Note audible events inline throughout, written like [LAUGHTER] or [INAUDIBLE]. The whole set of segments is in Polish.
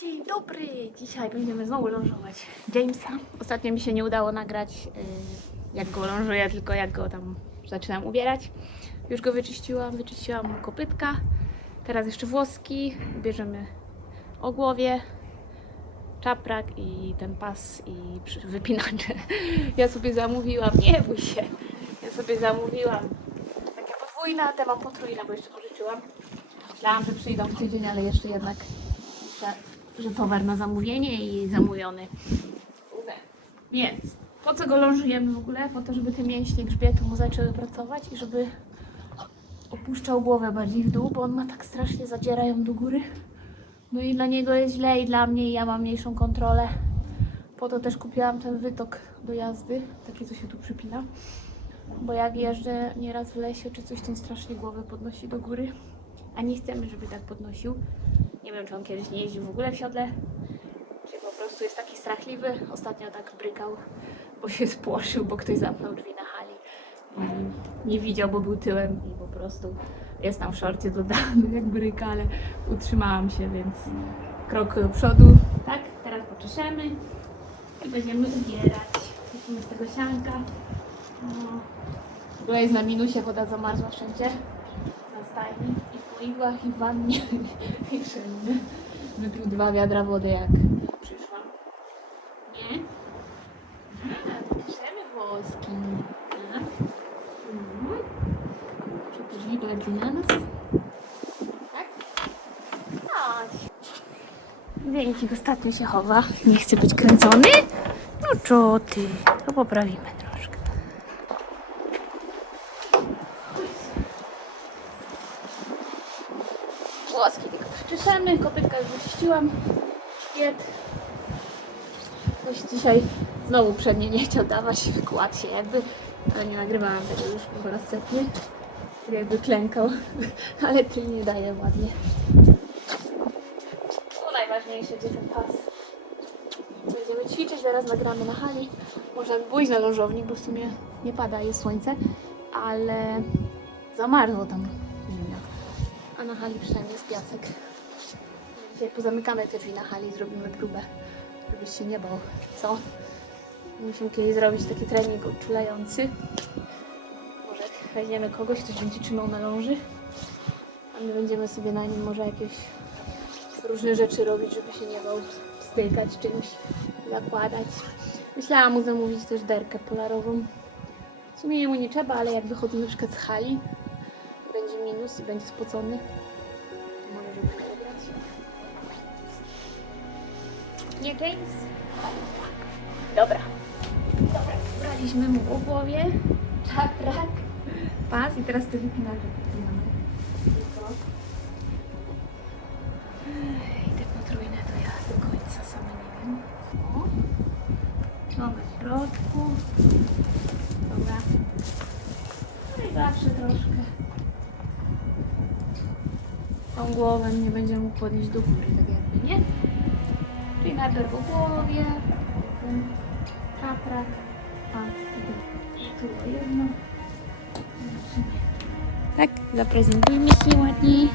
Dzień dobry! Dzisiaj będziemy znowu lążować Jamesa. Ostatnio mi się nie udało nagrać, y, jak go lążuję, tylko jak go tam zaczynam ubierać. Już go wyczyściłam, wyczyściłam kopytka. Teraz jeszcze włoski. Bierzemy o głowie, czaprak i ten pas i wypinacze. [LAUGHS] Ja sobie zamówiłam, nie bój się, ja sobie zamówiłam podwójne, a te mam potrójne, bo jeszcze pożyczyłam. Myślałam, że przyjdą w tydzień, ale jeszcze jednak że, że towar na zamówienie i zamówiony. Więc po co go lążujemy w ogóle? Po to, żeby te mięśnie grzbietu mu zaczęły pracować i żeby opuszczał głowę bardziej w dół, bo on ma tak strasznie zadzierają do góry. No i dla niego jest źle i dla mnie i ja mam mniejszą kontrolę. Po to też kupiłam ten wytok do jazdy, taki co się tu przypina. Bo jak jeżdżę nieraz w lesie czy coś, to on strasznie głowę podnosi do góry. A nie chcemy, żeby tak podnosił. Nie wiem, czy on kiedyś nie jeździł w ogóle w siodle, czy po prostu jest taki strachliwy. Ostatnio tak brykał, bo się spłoszył, bo ktoś zamknął drzwi na hali. Nie widział, bo był tyłem i po prostu jest tam w szorcie dodany [LAUGHS] jak bryka, ale utrzymałam się, więc krok do przodu. Tak, teraz poczeszemy i będziemy ubierać. Lecimy z tego sianka. No. W ogóle jest na minusie, woda zamarzła wszędzie. Na stajni i w poigłach i w wannie [LAUGHS] i wszędzie. Wypił dwa wiadra wody jak przyszłam. Nie? A, piszemy włoski. Mhm. Czy drzwi bardziej na nas? Tak? Chodź. Więksik ostatnio się chowa. Nie chce być kręcony? No co ty? To poprawimy troszkę. Włoski przyczyszemy, kopytka już wyczyściłam. Szkiet. Ktoś dzisiaj znowu przednie nie chciał dawać, kładł się jakby, ale nie nagrywałam tego już po raz setny. Jakby klękał, [LAUGHS] ale tylnie daje ładnie. To najważniejsze, gdzie ten pas. Będziemy ćwiczyć, zaraz nagramy na hali. Możemy pójść na lożownik, bo w sumie nie pada, jest słońce, ale zamarzło tam zimno. A na hali przynajmniej jest piasek. Dzisiaj pozamykamy te drzwi na hali i zrobimy próbę, żebyś się nie bał. Co? Musimy kiedyś zrobić taki trening odczulający. Może weźmiemy kogoś, ktoś będzie trzymał na ląży, a my będziemy sobie na nim może jakieś różne rzeczy robić, żeby się nie bał stykać czymś, zakładać. Myślałam mu zamówić też derkę polarową. W sumie jemu nie trzeba, ale jak wychodzę na przykład z hali, będzie minus i będzie spocony, Nie, James? Dobra. Dobra, ubraliśmy mu po głowie, czaprak, pas i teraz podpinamy. Tylko. Ej, te potrójne to ja do końca sama nie wiem. O. W środku. Dobra. No i zawsze troszkę. Tą głowę nie będzie mógł podnieść do góry, najpierw po głowie, potem czaprak, pas i tu o jedno. Tak, zaprezentujmy się ładnie.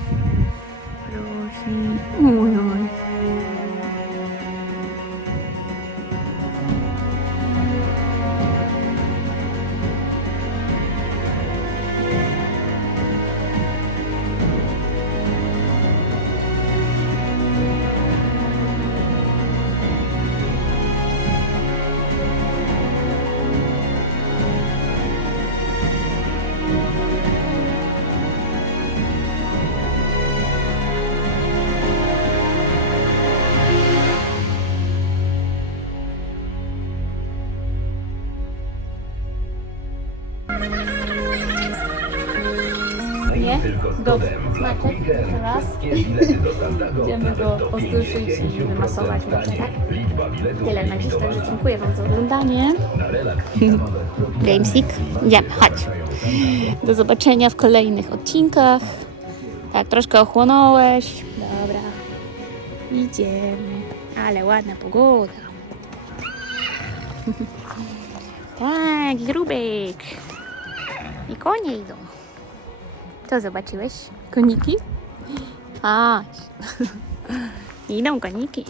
Nie? Dobrze. Smaczek. Jeszcze raz. Będziemy go pozduszyć i wymasować może, tak? Tyle na dziś, także dziękuję Wam za oglądanie. Gamesik, idziemy, chodź. Do zobaczenia w kolejnych odcinkach. Tak, troszkę ochłonąłeś. Dobra. Idziemy. Ale ładna pogoda. [LAUGHS] tak, grubek. I konie idą. Co zobaczyłeś? Koniki? A, idą koniki.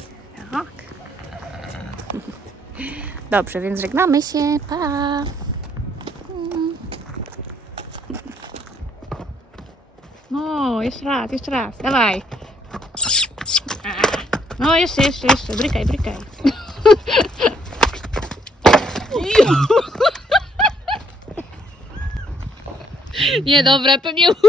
Tak. Dobrze, więc żegnamy się. Pa! No, jeszcze raz, jeszcze raz. Dawaj. No, jeszcze, jeszcze, jeszcze. Brykaj, brykaj. Nie, dobra, to nie